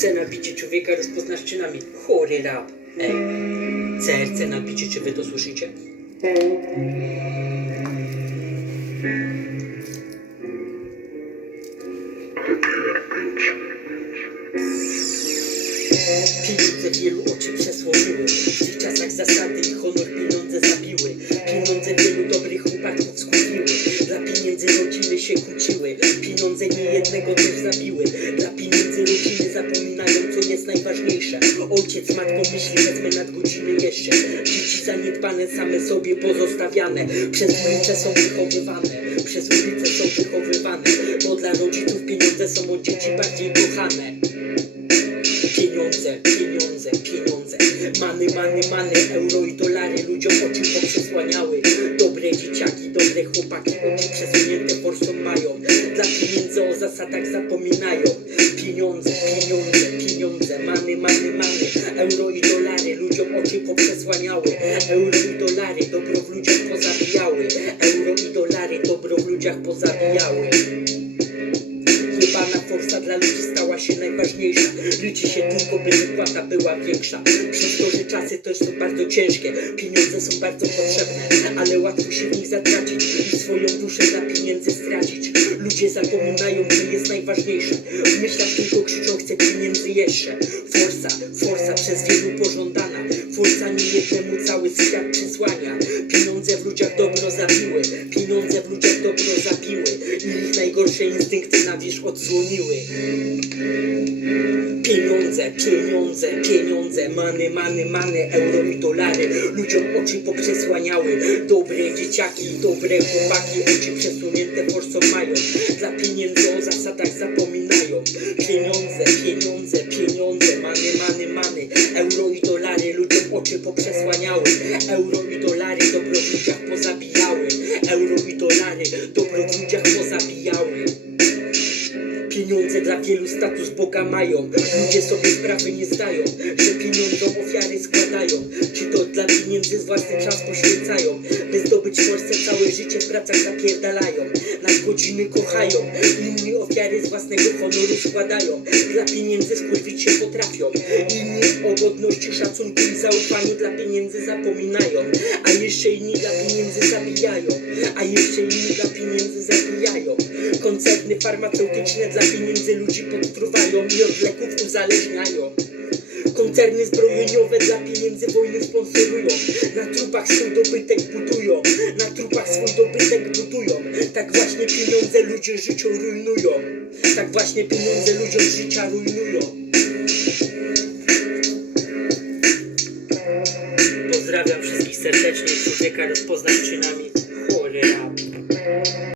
Cena bicie człowieka rozpoznasz czynami. Chory rap. Ej, CRC na bicie, czy wy to słyszycie? Pieniądze wielu oczy przesłoniły W czasach zasady i honor pieniądze zabiły Pieniądze wielu dobrych chłopaków skupiły Dla pieniędzy rodziny się kłóciły Pieniądze niejednego też zabiły Dla pieniędzy rodziny zapominają co jest najważniejsze. Ojciec matką myśli wezmę nadgodziny jeszcze. Dzieci zaniedbane same sobie pozostawiane. Przez ulice są wychowywane Przez ulice są wychowywane Bo dla rodziców pieniądze są od dzieci bardziej kochane. Pieniądze, pieniądze, pieniądze. Many, many, many, euro i dolary Ludziom oczy poprzesłaniały. Dobre dzieciaki, dobre chłopaki Oczy przesunięte forsą mają. Dla pieniędzy o zasadach zapominają Pieniądze, pieniądze, pieniądze Many, many, many Euro i dolary Ludziom oczy poprzesłaniały. Euro i dolary Dobro w ludziach pozabijały. Euro i dolary Dobro w ludziach pozabijały. Jebana forsa dla ludzi stała się najważniejsza. Liczy się tylko, by wypłata była większa. Przez to, że czasy też są bardzo ciężkie. Pieniądze są bardzo potrzebne Ale łatwo się w nich zatracić I swoją duszę dla pieniędzy stracić Ludzie zapominają, co jest najważniejsze. W myślach tylko krzyczą, chcę pieniędzy jeszcze. Forsa, forsa przez wielu pożądana. Forsa nie jednemu cały świat przysłania. Pieniądze w ludziach dobro zabiły Pieniądze w ludziach Najgorsze instynkty na wierzch odsłoniły Pieniądze, pieniądze, pieniądze, many, many, many, euro i dolary. Ludziom oczy poprzesłaniały. Dobre dzieciaki, dobre chłopaki Oczy przesunięte forsą mają. Dla pieniędzy o zasadach zapominają. Pieniądze, pieniądze, pieniądze, many, many, many Euro i dolary oczy poprzesłaniały. Euro i dolary dobro w ludziach pozabijały. Euro i dolary dobro w ludziach pozabijały. Pieniądze dla wielu status Boga mają. Ludzie sobie sprawy nie zdają Że pieniądzom ofiary składają. Czy to dla pieniędzy z własny czas poświęcają By zdobyć całe życie w pracach zapierdalają Na godziny kochają Inni ofiary z własnego honoru składają Dla pieniędzy skurwić się potrafią Inni o godności, szacunku i zaufaniu Dla pieniędzy zapominają A jeszcze inni dla pieniędzy zabijają A jeszcze inni dla pieniędzy zabijają Koncerny farmaceutyczne dla pieniędzy ludzi podtruwają i od leków uzależniają. Koncerny zbrojeniowe dla pieniędzy wojny sponsorują. Na trupach swój dobytek budują. Na trupach swój dobytek budują. Tak właśnie pieniądze ludzie życie rujnują. Tak właśnie pieniądze ludziom życia rujnują. Pozdrawiam wszystkich serdecznie. Człowieka rozpoznać czynami.